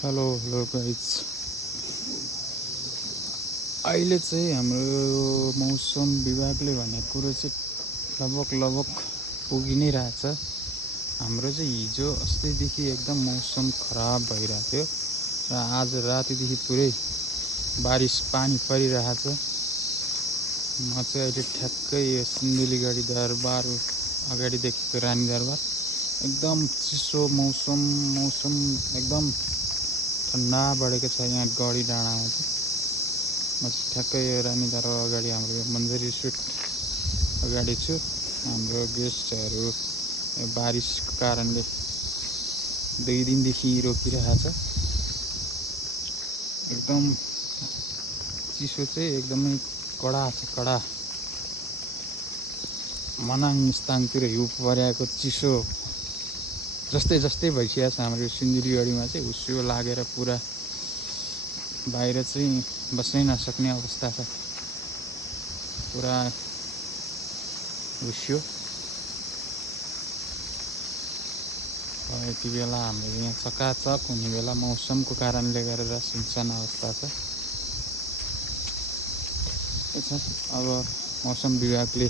Hello hello guys. अहिले चाहिँ हाम्रो मौसम विभागले भनेको कुरो चाहिँ लगभग पुगि नै रहेछ। हाम्रो चाहिँ हिजो अस्तिदेखि एकदम मौसम खराब भइरहेको थियो र आज रातिदेखि पुरै बारिस पानी परिरहेछ। म चाहिँ अहिले ठ्याक्कै सिन्धुलीगढी दरबार अगाडि देखेको रानी दरबार एकदम चिसो मौसम एकदम ठन्डा बढेको छ यहाँ गढी डाँडामा चाहिँ। म चाहिँ ठ्याक्कै रानी दरबार अगाडि हाम्रो मन्जरी सुट अगाडि छु। हाम्रो गेस्टहरू बारिसको कारणले 2 दिनदेखि रोकिरहेछ। एकदम चिसो चाहिँ एकदमै कडा छ, कडा। मनाङ मुस्ताङतिर हिउँ परेको चिसो जस्तै भइसकेको छ हाम्रो सिन्धुलीगढीमा चाहिँ। हुस्यो लागेर पुरा बाहिर चाहिँ बस्नै नसक्ने अवस्था छ, पुरा हुस्यो। यति बेला हाम्रो यहाँ चकाचक हुने बेला मौसमको कारणले गरेर सुनसान अवस्था छ। अब मौसम विभागले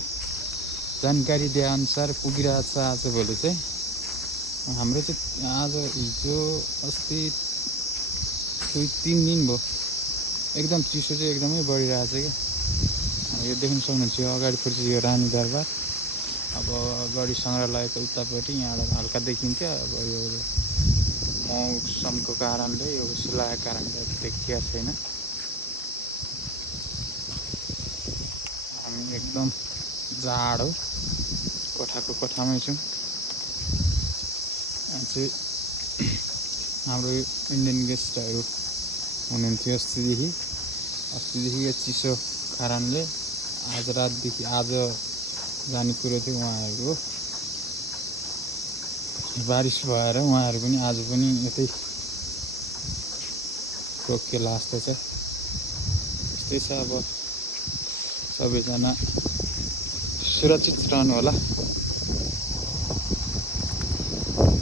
जानकारी दिएअनुसार पुगिरहेछ आजभोलि चाहिँ। हाम्रो चाहिँ आज हिजो अस्ति 2-3 दिन भयो एकदम चिसो चाहिँ एकदमै बढिरहेछ क्या। यो देख्न सक्नुहुन्छ यो अगाडिपट्टि चाहिँ यो रानी दरबार। अब गढी सङ्ग्रहालयको उतापट्टि यहाँबाट हल्का देखिन्थ्यो। अब यो मौसमको कारणले यो हुस्यो लागेको कारणले देखिएको छैन। हामी एकदम जाडो कोठामै छौँ। चाहिँ हाम्रो इन्डियन गेस्टहरू हुनुहुन्थ्यो अस्तिदेखि यो चिसो कारणले। आज रातदेखि आज जाने कुरो थियो उहाँहरूको। बारिस भएर उहाँहरू पनि आज पनि यतै रोकिएला जस्तो छ। यस्तै छ। अब सबैजना सुरक्षित रहनु होला।